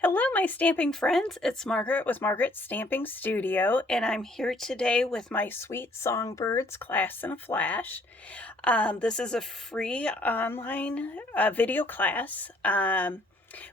Hello, my stamping friends. It's Margaret with Margaret's Stamping Studio, and I'm here today with my Sweet Songbirds class in a flash. This is a free online video class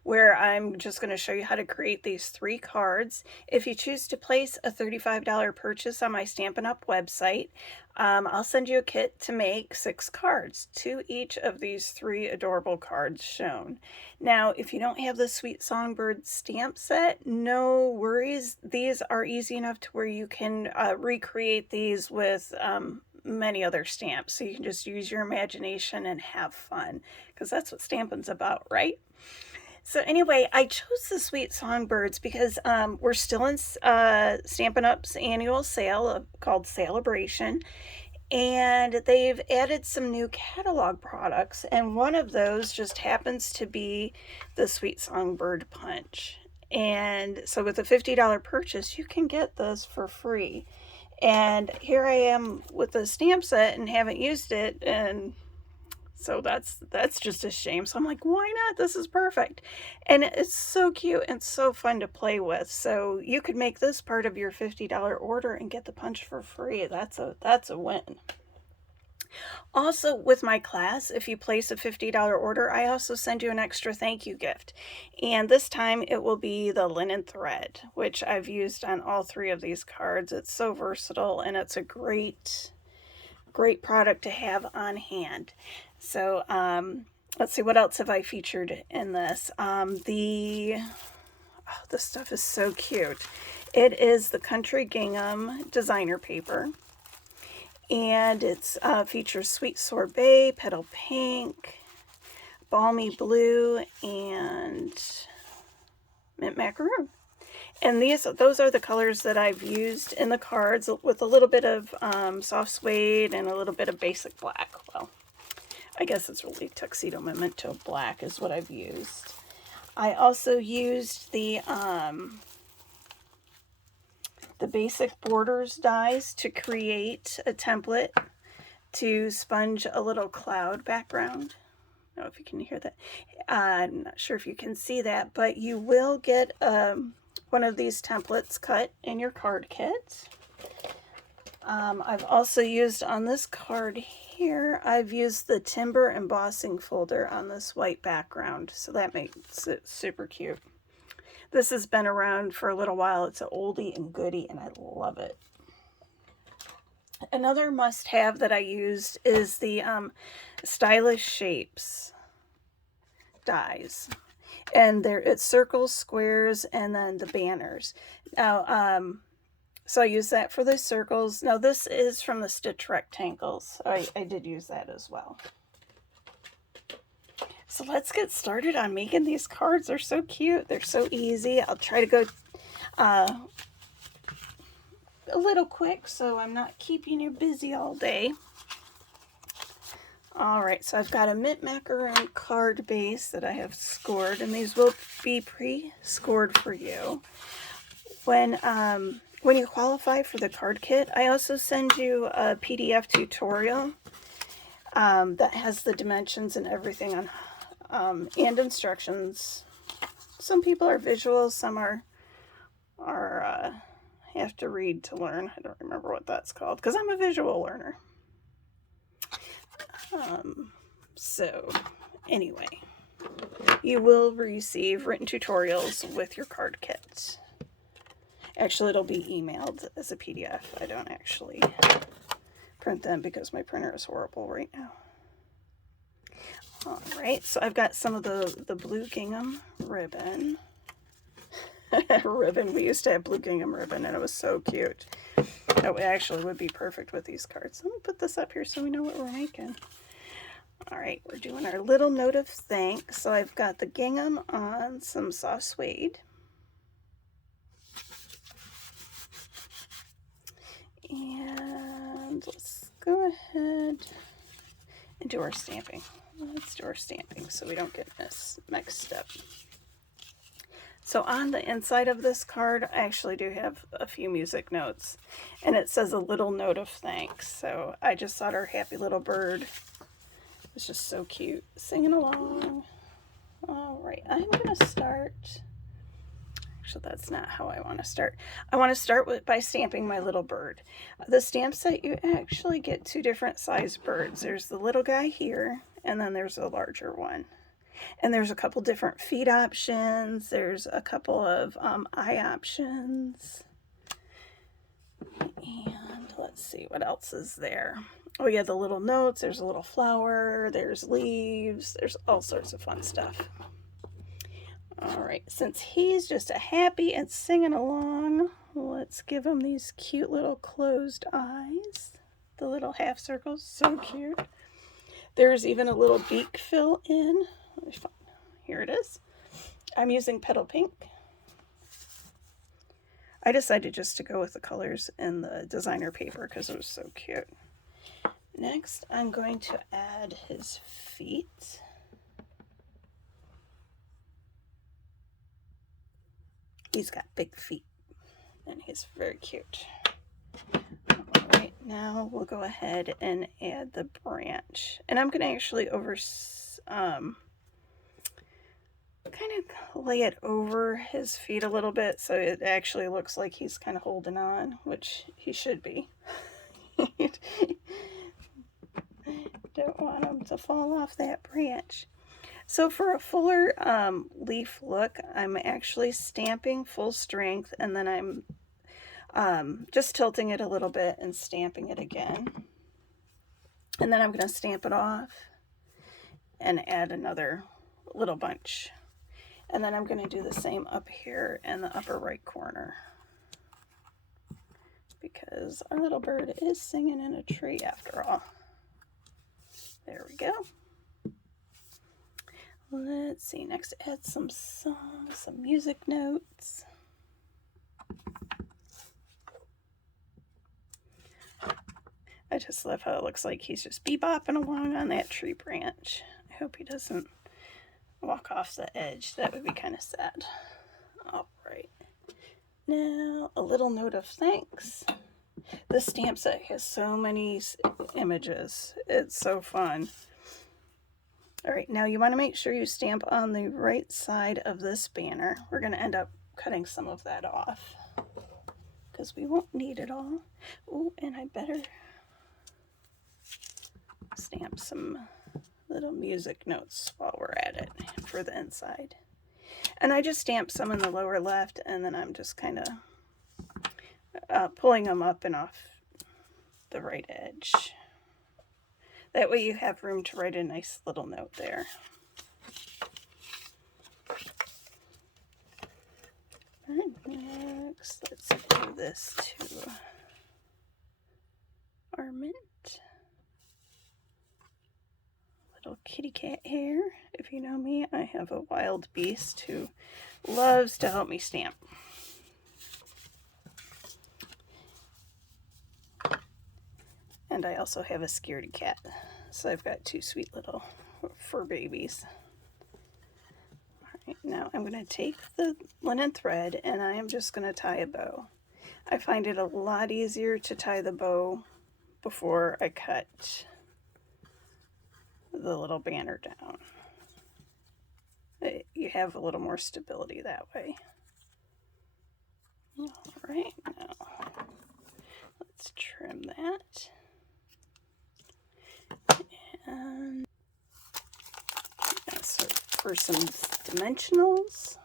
where I'm just going to show you how to create these 3 cards. If you choose to place a $35 purchase on my Stampin' Up! Website, I'll send you a kit to make 6 cards, to each of these 3 adorable cards shown. Now, if you don't have the Sweet Songbird stamp set, no worries. These are easy enough to where you can recreate these with many other stamps. So you can just use your imagination and have fun, because that's what stamping's about, right? So anyway, I chose the Sweet Songbirds because we're still in Stampin' Up's annual sale called Sale-a-bration, and they've added some new catalog products, and one of those just happens to be the Sweet Songbird Punch. And so with a $50 purchase, you can get this for free. And here I am with the stamp set and haven't used it, and so that's just a shame. So I'm like, why not? This is perfect. And it's so cute and so fun to play with. So you could make this part of your $50 order and get the punch for free. That's a win. Also, with my class, if you place a $50 order, I also send you an extra thank you gift. And this time it will be the linen thread, which I've used on all 3 of these cards. It's so versatile, and it's a great product to have on hand. So let's see, what else have I featured in this? This stuff is so cute. It is the Country Gingham designer paper, and it's features Sweet Sorbet, Petal Pink, Balmy Blue, and Mint Macaroon. And those are the colors that I've used in the cards, with a little bit of soft suede and a little bit of basic black. Well, I guess it's really Tuxedo Memento black is what I've used. I also used the basic borders dies to create a template to sponge a little cloud background. I don't know if you can hear that. I'm not sure if you can see that, but you will get one of these templates cut in your card kit. I've also used on this card here, I've used the timber embossing folder on this white background, so that makes it super cute. This has been around for a little while. It's an oldie and goodie, and I love it. Another must-have that I used is the Stylish Shapes dies. And it's circles, squares, and then the banners. Now, so I use that for the circles. Now, this is from the Stitch Rectangles. I did use that as well. So let's get started on making these cards. They're so cute. They're so easy. I'll try to go a little quick so I'm not keeping you busy all day. Alright, so I've got a Mint Macaroon card base that I have scored, and these will be pre-scored for you. When you qualify for the card kit, I also send you a PDF tutorial that has the dimensions and everything on, and instructions. Some people are visual, some are have to read to learn. I don't remember what that's called, because I'm a visual learner. So anyway, you will receive written tutorials with your card kit. Actually, it'll be emailed as a PDF. I don't actually print them because my printer is horrible right now. All right, so I've got some of the blue gingham ribbon. We used to have blue gingham ribbon, and it was so cute. It actually would be perfect with these cards. Let me put this up here so we know what we're making. All right, we're doing our little note of thanks. So I've got the gingham on some soft suede. And let's go ahead and do our stamping. Let's do our stamping so we don't get this mixed up. So on the inside of this card, I actually do have a few music notes, and it says a little note of thanks. So I just thought our happy little bird was just so cute, singing along. All right, I'm gonna start Actually, that's not how I want to start. I want to start by stamping my little bird. The stamp set, you actually get two different size birds. There's the little guy here, and then there's a larger one. And there's a couple different feet options. There's a couple of eye options. And let's see, what else is there? Oh yeah, the little notes. There's a little flower. There's leaves. There's all sorts of fun stuff. All right, since he's just a happy and singing along, let's give him these cute little closed eyes. The little half circles, so cute. There's even a little beak fill in. Here it is. I'm using Petal Pink. I decided just to go with the colors in the designer paper because it was so cute. Next, I'm going to add his feet. He's got big feet, and he's very cute. All right, now we'll go ahead and add the branch. And I'm going to actually kind of lay it over his feet a little bit so it actually looks like he's kind of holding on, which he should be. Don't want him to fall off that branch. So for a fuller leaf look, I'm actually stamping full strength, and then I'm just tilting it a little bit and stamping it again. And then I'm going to stamp it off and add another little bunch. And then I'm going to do the same up here in the upper right corner, because our little bird is singing in a tree after all. There we go. Let's see, next add some songs, some music notes. I just love how it looks like he's just bebopping along on that tree branch. I hope he doesn't walk off the edge. That would be kind of sad. All right. Now, a little note of thanks. This stamp set has so many images. It's so fun. All right, now you want to make sure you stamp on the right side of this banner. We're going to end up cutting some of that off because we won't need it all. Oh, and I better stamp some little music notes while we're at it for the inside. And I just stamped some in the lower left, and then I'm just kind of pulling them up and off the right edge. That way you have room to write a nice little note there. All right, next, let's do this to our mint. Little kitty cat hair. If you know me, I have a wild beast who loves to help me stamp. And I also have a scaredy cat. So I've got two sweet little fur babies. All right, now I'm going to take the linen thread and I am just going to tie a bow. I find it a lot easier to tie the bow before I cut the little banner down. You have a little more stability that way. All right, now let's trim that. And so for some dimensionals,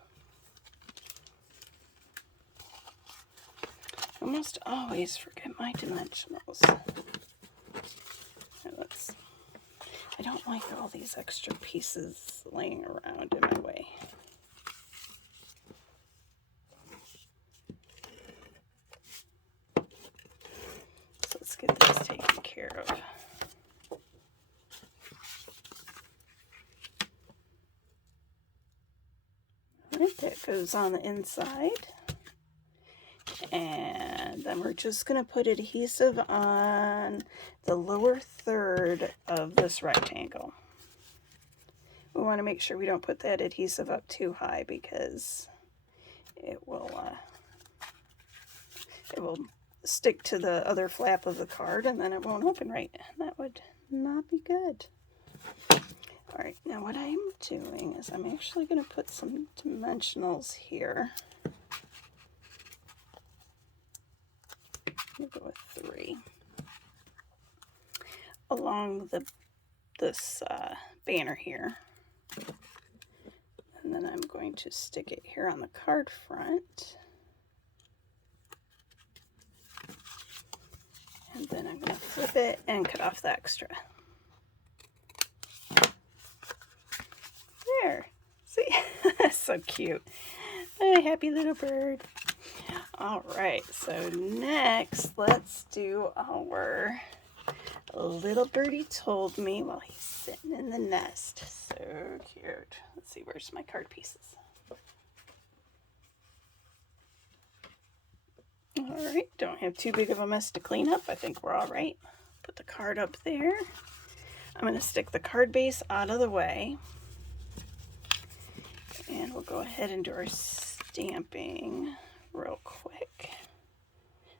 I almost always forget my dimensionals. I don't like all these extra pieces laying around in my way. So let's get this taken care of. Alright, that goes on the inside. And then we're just going to put adhesive on the lower third of this rectangle. We want to make sure we don't put that adhesive up too high because it will stick to the other flap of the card and then it won't open right. That would not be good. All right, now what I'm doing is I'm actually going to put some dimensionals here. We'll go with 3 along this banner here. And then I'm going to stick it here on the card front. And then I'm going to flip it and cut off the extra. There. See? So cute. A happy little bird. All right, so next let's do our little birdie told me while he's sitting in the nest. So cute. Let's see, where's my card pieces? All right, don't have too big of a mess to clean up. I think we're all right. Put the card up there. I'm going to stick the card base out of the way. And we'll go ahead and do our stamping real quick.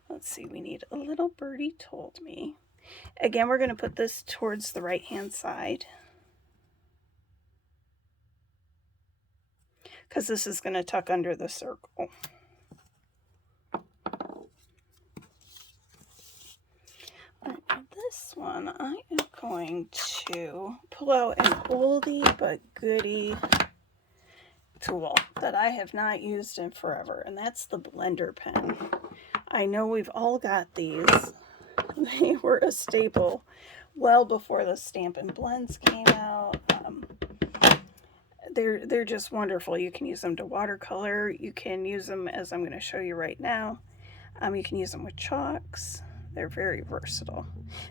Let's see, we need a little birdie told me. Again, we're going to put this towards the right-hand side, because this is going to tuck under the circle. This one, I am going to pull out an oldie but goodie tool that I have not used in forever, and that's the blender pen. I know we've all got these. They were a staple well before the Stampin' Blends came out. They're just wonderful. You can use them to watercolor. You can use them, as I'm going to show you right now. You can use them with chalks. They're very versatile.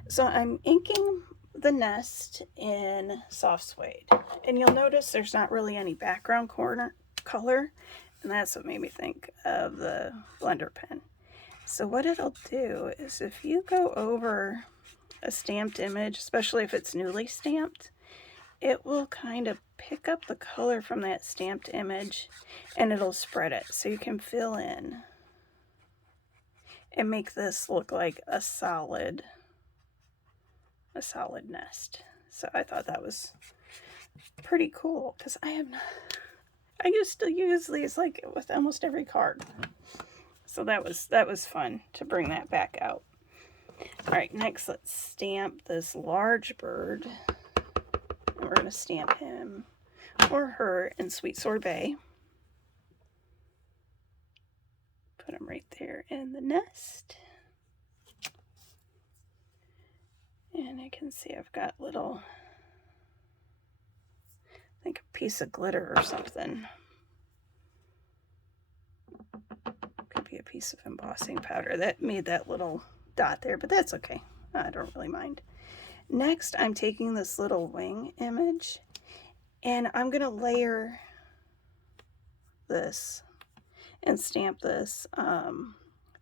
So I'm inking the nest in soft suede, and you'll notice there's not really any background color, and that's what made me think of the blender pen. So what it'll do is, if you go over a stamped image, especially if it's newly stamped, it will kind of pick up the color from that stamped image and it'll spread it, so you can fill in and make this look like a solid nest. So I thought that was pretty cool, because I used to use these like with almost every card. So that was fun to bring that back out. All right, next let's stamp this large bird. And we're going to stamp him or her in Sweet Sorbet. Put him right there in the nest. And I can see I've got little, I think a piece of glitter or something. Could be a piece of embossing powder that made that little dot there, but that's okay. I don't really mind. Next, I'm taking this little wing image and I'm going to layer this and stamp this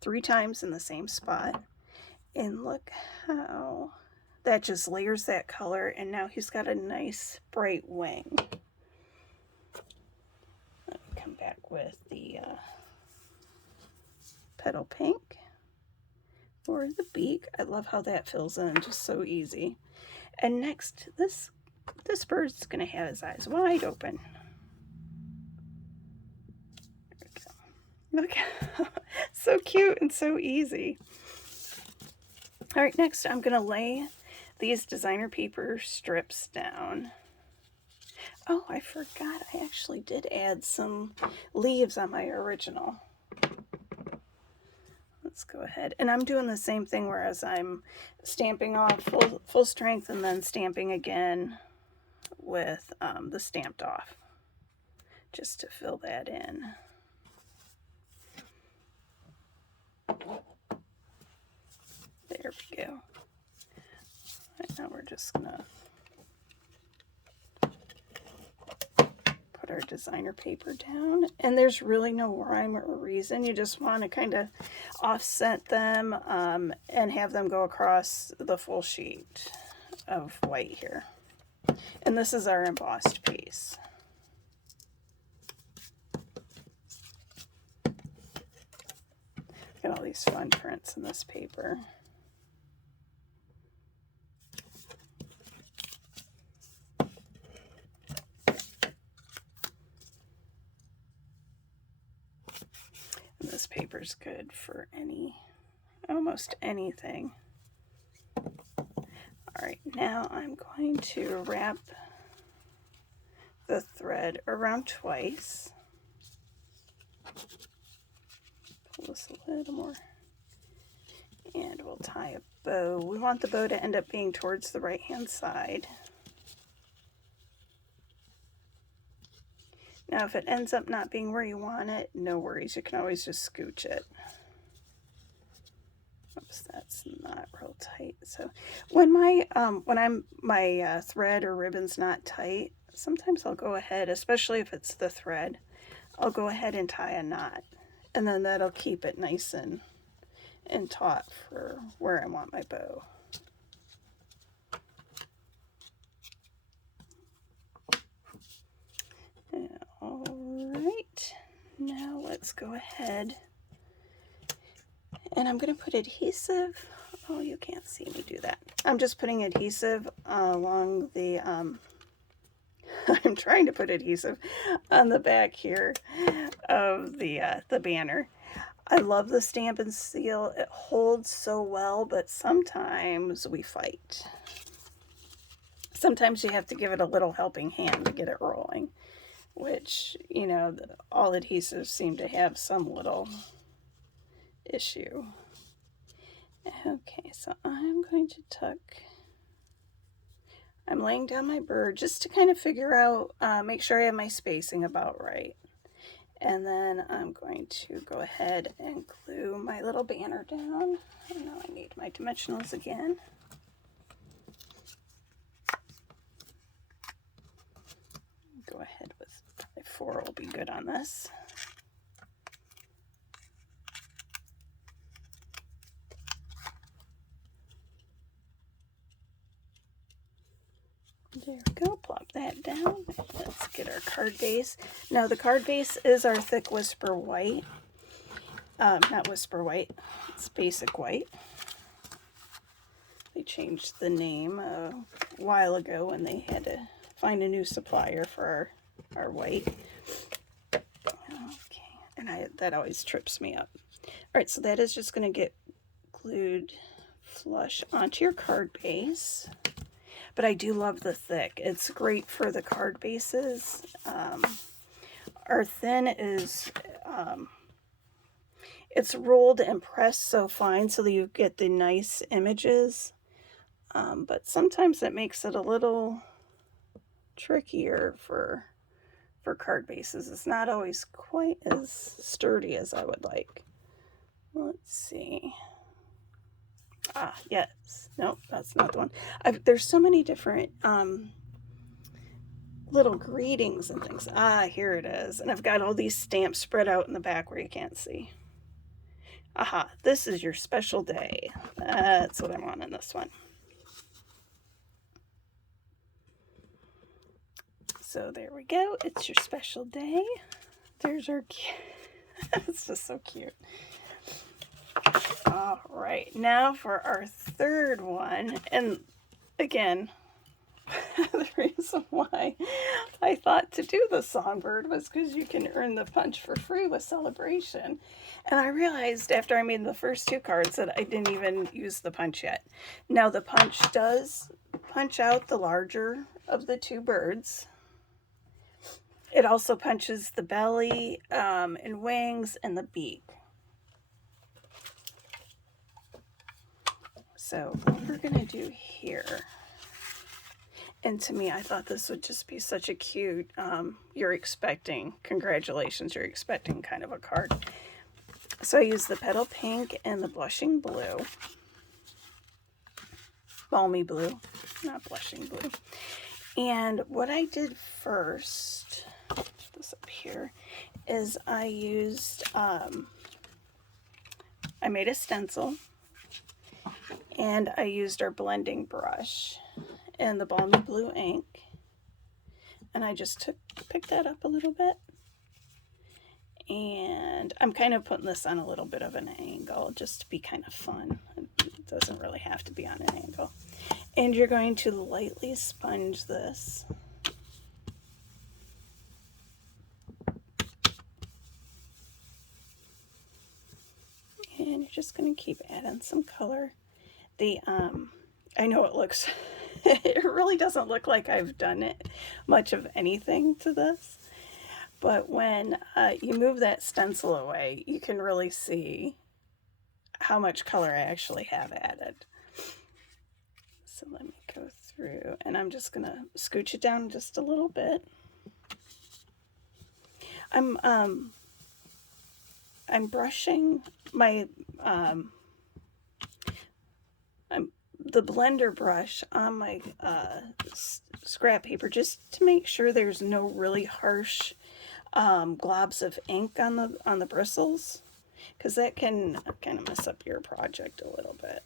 3 times in the same spot. And look how that just layers that color, and now he's got a nice bright wing. Let me come back with the petal pink for the beak. I love how that fills in just so easy. And next, this bird's going to have his eyes wide open. There we go. Look, so cute and so easy. All right, next I'm going to lay these designer paper strips down. Oh, I forgot, I actually did add some leaves on my original. Let's go ahead, and I'm doing the same thing, whereas I'm stamping off full strength and then stamping again with the stamped off, just to fill that in. There we go. Right, now we're just gonna put our designer paper down, and there's really no rhyme or reason. You just want to kind of offset them and have them go across the full sheet of white here. And this is our embossed piece. Got all these fun prints in this paper. And this paper's good for any almost anything. All right, now I'm going to wrap the thread around twice. Pull this a little more. And we'll tie a bow. We want the bow to end up being towards the right-hand side. Now, if it ends up not being where you want it, no worries. You can always just scooch it. Oops, that's not real tight. So when my thread or ribbon's not tight, sometimes I'll go ahead, especially if it's the thread, I'll go ahead and tie a knot, and then that'll keep it nice and taut for where I want my bow. All right, now let's go ahead, and I'm going to put adhesive. Oh, you can't see me do that. I'm just putting adhesive along the I'm trying to put adhesive on the back here of the banner. I love the Stamp and Seal. It holds so well, but sometimes we fight. Sometimes you have to give it a little helping hand to get it rolling, which, you know, all adhesives seem to have some little issue. Okay, so I'm going to tuck. I'm laying down my bird just to kind of figure out, make sure I have my spacing about right. And then I'm going to go ahead and glue my little banner down. And now I need my dimensionals again. Go ahead with probably 4 will be good on this. There we go, plop that down. Let's get our card base. Now the card base is our thick Whisper White. Not Whisper White, it's Basic White. They changed the name a while ago when they had to find a new supplier for our white. Okay, and that always trips me up. All right, so that is just going to get glued flush onto your card base. But I do love the thick. It's great for the card bases. Our thin is, it's rolled and pressed so fine so that you get the nice images. But sometimes it makes it a little trickier for card bases. It's not always quite as sturdy as I would like. Let's see. Ah, yes. Nope, that's not the one. There's so many different little greetings and things. Ah, here it is. And I've got all these stamps spread out in the back where you can't see. Aha, this is your special day. That's what I want in this one. So there we go. It's your special day. There's our it's just so cute. All right, now for our third one. And again, the reason why I thought to do the Songbird was because you can earn the punch for free with Sale-a-bration. And I realized after I made the first 2 cards that I didn't even use the punch yet. Now the punch does punch out the larger of the 2 birds. It also punches the belly and wings and the beak. So what we're going to do here, and to me, I thought this would just be such a cute, you're expecting, congratulations, you're expecting kind of a card. So I used the Petal Pink and the Blushing Blue. Balmy Blue, not Blushing Blue. And what I did first, put this up here, is I used, I made a stencil, and I used our blending brush and the Balmy Blue ink, and I just picked that up a little bit, and I'm kind of putting this on a little bit of an angle just to be kind of fun. It doesn't really have to be on an angle. And you're going to lightly sponge this. And you're just going to keep adding some color. I know it looks, it really doesn't look like I've done much of anything to this, but when you move that stencil away, you can really see how much color I actually have added. So let me go through, and I'm just going to scooch it down just a little bit. I'm brushing my the blender brush on my scrap paper just to make sure there's no really harsh globs of ink on the bristles, because that can kind of mess up your project a little bit.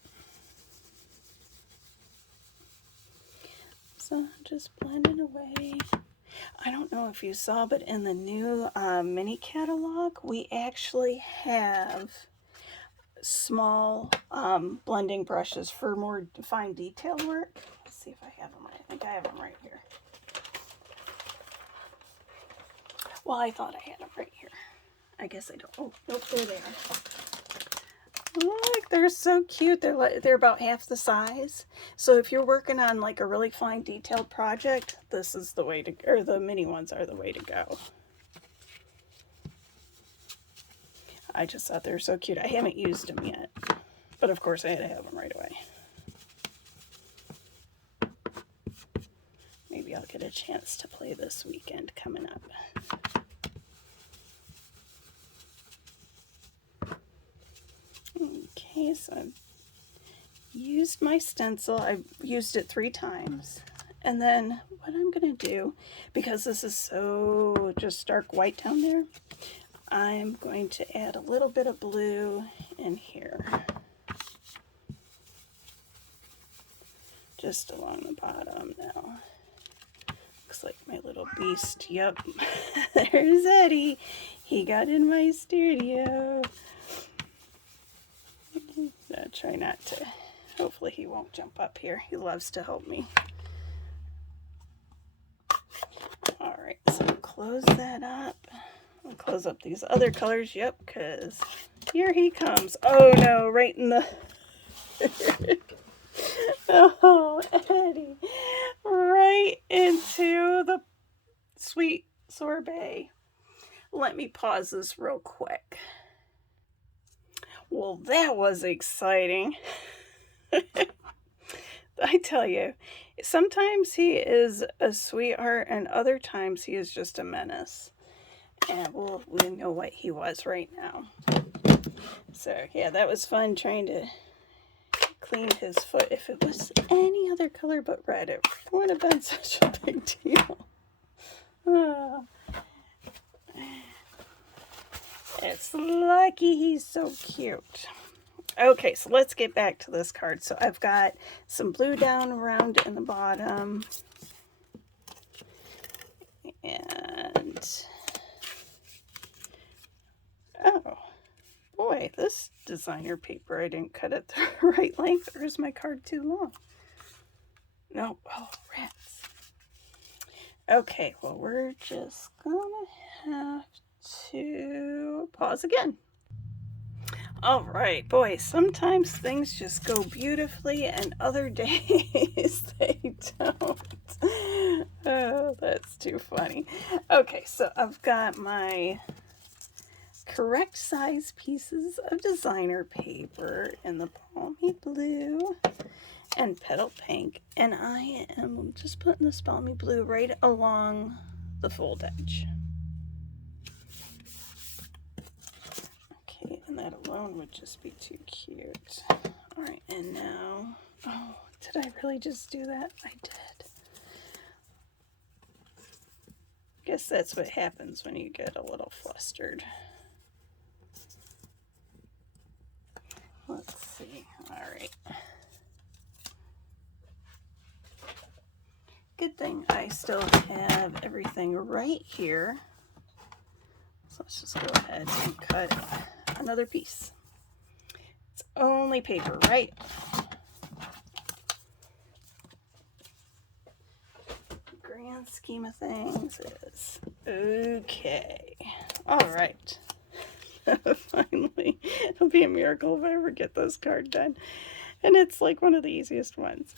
So just blend it away. I don't know if you saw, but in the new mini catalog, we actually have small blending brushes for more fine detail work. Let's see if I have them right. I think I have them right here. Well, I thought I had them right here. I guess I don't. Oh, nope, there they are. Look, they're so cute. They're about half the size. So if you're working on like a really fine detailed project, this is the way to, or the mini ones are the way to go. I just thought they were so cute. I haven't used them yet, but of course I had to have them right away. Maybe I'll get a chance to play this weekend coming up. Okay, so I've used my stencil. I've used it 3 times. And then what I'm going to do, because this is so just stark white down there, I'm going to add a little bit of blue in here. Just along the bottom now. Looks like my little beast. Yep, there's Eddie. He got in my studio. I'll try not to. Hopefully he won't jump up here. He loves to help me. All right, so close that up. I'll close up these other colors. Yep, because here he comes. Oh no, right in the... Oh, Eddie. Right into the sweet sorbet. Let me pause this real quick. Well, that was exciting. I tell you, sometimes he is a sweetheart and other times he is just a menace. And we know what he was right now. So yeah, that was fun trying to clean his foot. If it was any other color but red, it wouldn't have been such a big deal. Oh. It's lucky he's so cute. Okay, so let's get back to this card. So I've got some blue down around in the bottom. And, oh, boy, this designer paper, I didn't cut it the right length, or is my card too long? No, oh, rats. Okay, well, we're just gonna have to pause again. All right, boy, sometimes things just go beautifully and other days they don't. Oh, that's too funny. Okay, so I've got my correct size pieces of designer paper in the balmy blue and petal pink, and I am just putting this balmy blue right along the fold edge. Okay, and that alone would just be too cute. All right, and now, oh, did I really just do that? I did. Guess that's what happens when you get a little flustered. Let's see. All right. Good thing I still have everything right here. So let's just go ahead and cut another piece. It's only paper, right? Grand scheme of things is okay. All right. Finally, it'll be a miracle if I ever get this card done. And it's like one of the easiest ones.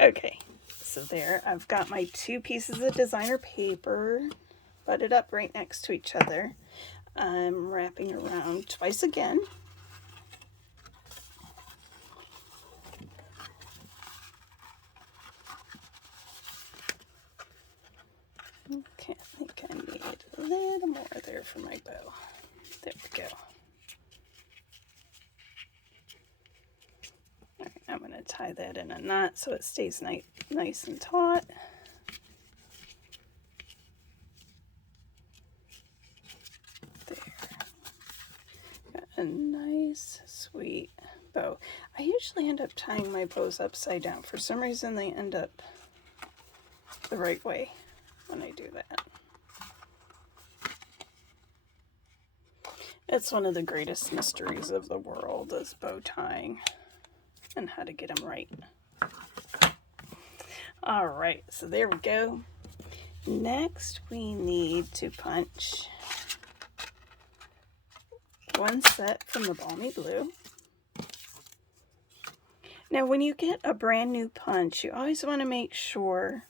Okay, so there, I've got my 2 pieces of designer paper butted up right next to each other. I'm wrapping around twice again. Okay, I think I need a little more there for my bow. There we go. All right, I'm going to tie that in a knot so it stays nice and taut. There. Got a nice, sweet bow. I usually end up tying my bows upside down. For some reason, they end up the right way when I do that. It's one of the greatest mysteries of the world is bow tying and how to get them right. All right, so there we go. Next, we need to punch 1 set from the Balmy Blue. Now, when you get a brand new punch, you always want to make sure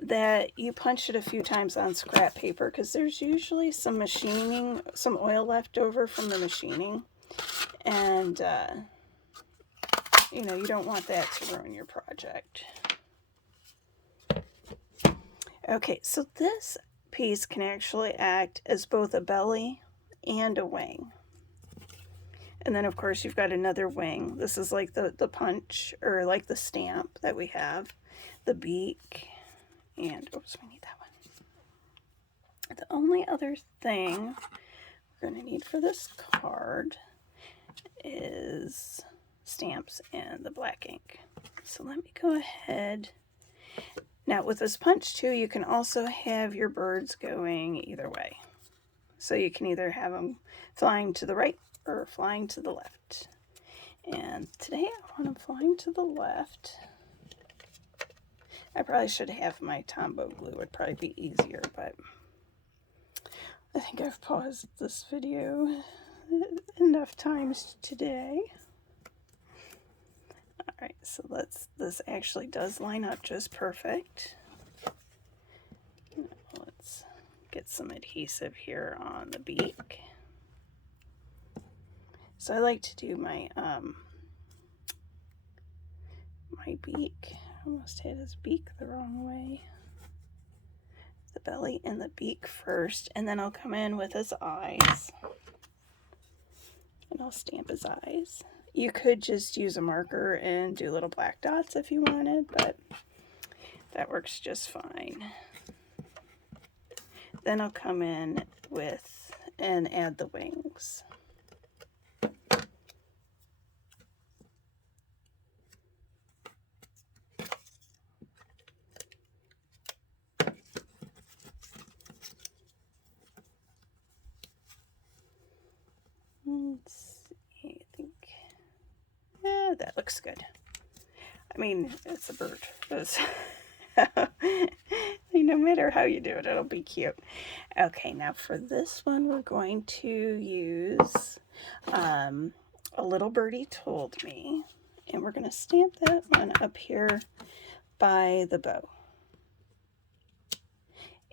that you punch it a few times on scrap paper because there's usually some machining, some oil left over from the machining, and you know, you don't want that to ruin your project. Okay, so this piece can actually act as both a belly and a wing. And then, of course, you've got another wing. This is like the punch, or like the stamp that we have, the beak. And, oops, we need that one. The only other thing we're going to need for this card is stamps and the black ink. So let me go ahead. Now, with this punch, too, you can also have your birds going either way. So you can either have them flying to the right or flying to the left. And today I want them flying to the left. I probably should have my Tombow glue. It would probably be easier, but I think I've paused this video enough times today. All right, so this actually does line up just perfect. Let's get some adhesive here on the beak. So I like to do my my beak. I almost had his beak the wrong way. The belly and the beak first, and then I'll come in with his eyes. And I'll stamp his eyes. You could just use a marker and do little black dots if you wanted, but that works just fine. Then I'll come in with and add the wings. Let's see, I think, yeah, that looks good. I mean, it's a bird. No matter how you do it, it'll be cute. Okay, now for this one, we're going to use A Little Birdie Told Me, and we're going to stamp that one up here by the bow.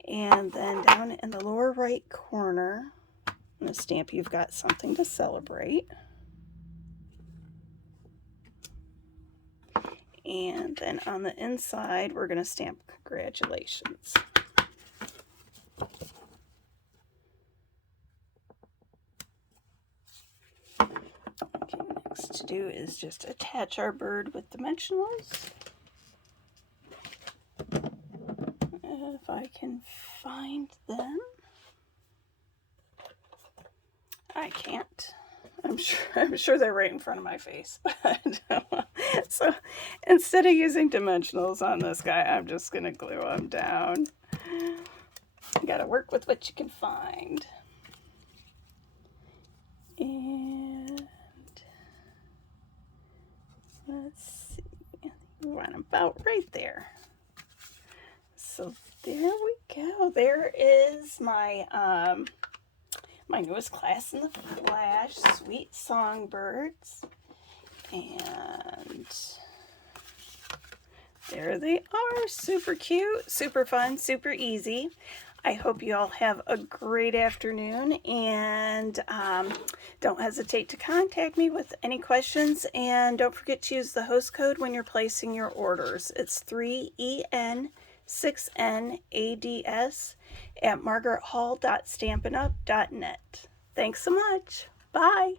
And then down in the lower right corner, I'm going to stamp You've Got Something to Celebrate. And then on the inside, we're going to stamp Congratulations. Okay, next to do is just attach our bird with dimensionals. If I can find them. I can't. I'm sure they're right in front of my face. But so instead of using dimensionals on this guy, I'm just going to glue them down. You got to work with what you can find. And let's see. We want them about right there. So there we go. There is my my newest class in the flash, Sweet Songbirds. And there they are, super cute, super fun, super easy. I hope you all have a great afternoon, and don't hesitate to contact me with any questions, and don't forget to use the host code when you're placing your orders. It's 3EN6NADS at margarethall.stampinup.net. Thanks so much. Bye.